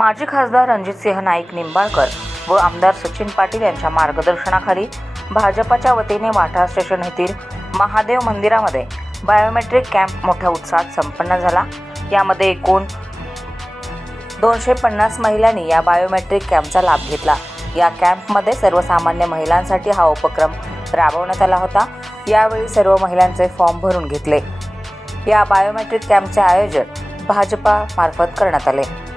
माजी खासदार रणजितसिंह नाईक निंबाळकर व आमदार सचिन पाटील यांच्या मार्गदर्शनाखाली भाजपाच्या वतीने वाठा स्टेशन येथील महादेव मंदिरामध्ये बायोमेट्रिक कॅम्प मोठ्या उत्साहात संपन्न झाला. यामध्ये एकूण दोनशे पन्नास महिलांनी या बायोमेट्रिक कॅम्पचा लाभ घेतला. या कॅम्पमध्ये सर्वसामान्य महिलांसाठी हा उपक्रम राबवण्यात आला होता. यावेळी सर्व महिलांचे फॉर्म भरून घेतले. या बायोमेट्रिक कॅम्पचे आयोजन भाजपामार्फत करण्यात आले.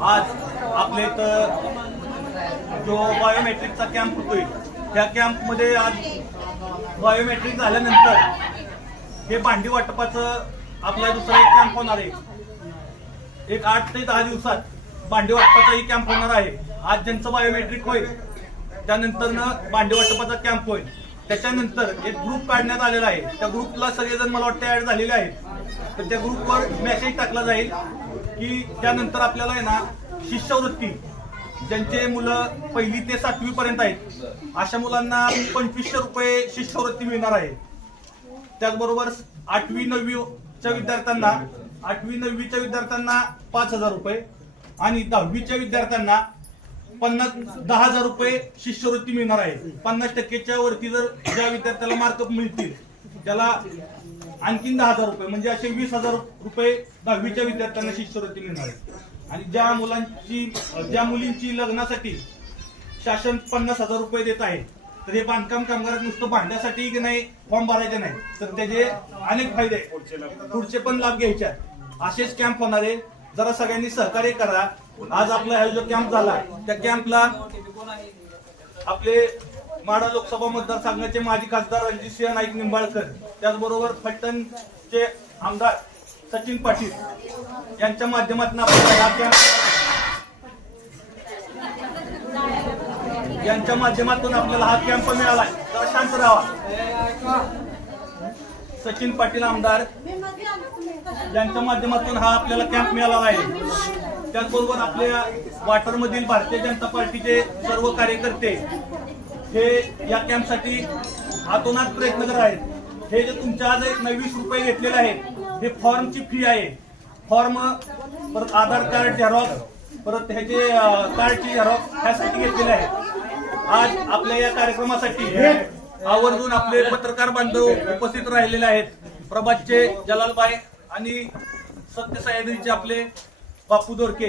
आज आपल्या इथं जो बायोमेट्रिकचा कॅम्प होतोय त्या कॅम्पमध्ये आज बायोमेट्रिक झाल्यानंतर हे भांडी वाटपाचं आपला दुसरा एक कॅम्प होणार आहे. एक आठ ते दहा दिवसात भांडी वाटपाचाही कॅम्प होणार आहे. आज ज्यांचं बायोमेट्रिक होईल त्यानंतर भांडी वाटपाचा कॅम्प होईल. त्याच्यानंतर एक ग्रुप काढण्यात आलेला आहे. त्या ग्रुपला सगळेजण मला वाटतं ऍड झालेले आहेत. तर त्या ग्रुपवर मेसेज टाकला जाईल की त्यानंतर आपल्याला आहे ना शिष्यवृत्ती ज्यांचे मुलं पहिली ते सातवी पर्यंत आहेत अशा मुलांना पंचवीसशे रुपये शिष्यवृत्ती मिळणार आहे. त्याचबरोबर आठवी नववीच्या विद्यार्थ्यांना आठवी नववीच्या विद्यार्थ्यांना पाच हजार रुपये आणि दहावीच्या विद्यार्थ्यांना पन्नास दहा हजार रुपये शिष्यवृत्ती मिळणार आहे. पन्नास टक्केच्या वरती जर ज्या विद्यार्थ्याला मार्क मिळतील त्याला आणखीन दहा हजार रुपये म्हणजे असे वीस हजार रुपये दहावीच्या विद्यार्थ्यांना शिष्यवृत्ती मिळणार आहे आणि ज्या मुलांची ज्या मुलींची लग्नासाठी शासन पन्नास हजार रुपये देत आहे तर हे बांधकाम कामगारात नुसतं बांधण्यासाठी की नाही फॉर्म भरायचे नाही तर त्याचे अनेक फायदे आहेत. पुढचे पण लाभ घ्यायचे आहेत. असेच कॅम्प होणारे जरा सगळ्यांनी सहकार्य करा आज आपला हा जो कॅम्प झाला त्या कॅम्पला आपले माडा लोकसभा मतदारसंघाचे माजी खासदार रणजितसिंह नाईक निंबाळकर त्याचबरोबर फलटणचे आमदार सचिन पाटील यांच्या माध्यमातून आपल्याला कॅम्प यांच्या माध्यमातून आपल्याला हा कॅम्प मिळालाय. तर शांत राहा. सचिन पाटील आमदार यांच्या माध्यमातून हा आपल्याला कॅम्प मिळाला आहे. त्याचबरोबर आपल्या वाटरमधील भारतीय जनता पार्टीचे सर्व कार्यकर्ते हे या कॅम्पसाठी हातोनात प्रयत्न करत आहेत. हे जे तुमच्या आज एक नवीस रुपये घेतलेले आहेत हे फॉर्मची फी आहे. फॉर्म परत आधार कार्ड झेरॉक्स परत ह्याचे कार्डची झेरॉक्स ह्यासाठी घेतलेले आहेत. आज आपल्या या कार्यक्रमासाठी आवर्जून आपले पत्रकार बांधव उपस्थित राहिलेले आहेत. प्रभातचे जलालबाई आणि सत्य सह्याद्रीचे आपले बापू दोरके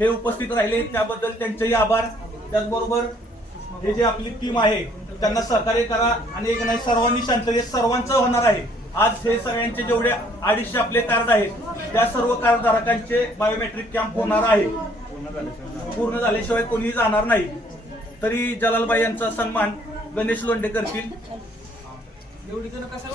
हे उपस्थित राहिले. त्याबद्दल त्यांचेही आभार. त्याचबरोबर हे जे आपली टीम आहे त्यांना सहकार्य करा आणि एक नाही सर्वांनी शांततेत सर्वांचं होणार आहे. आज हे सगळ्यांचे जेवढे अडीचशे आपले कार्ड आहेत त्या सर्व कार्डधारकांचे बायोमेट्रिक कॅम्प होणार आहे. पूर्ण झाल्याशिवाय कोणीही जाणार नाही. तरी जलालबाई यांचा सन्मान गणेश लोंढे करतील. एवढी जण कशाला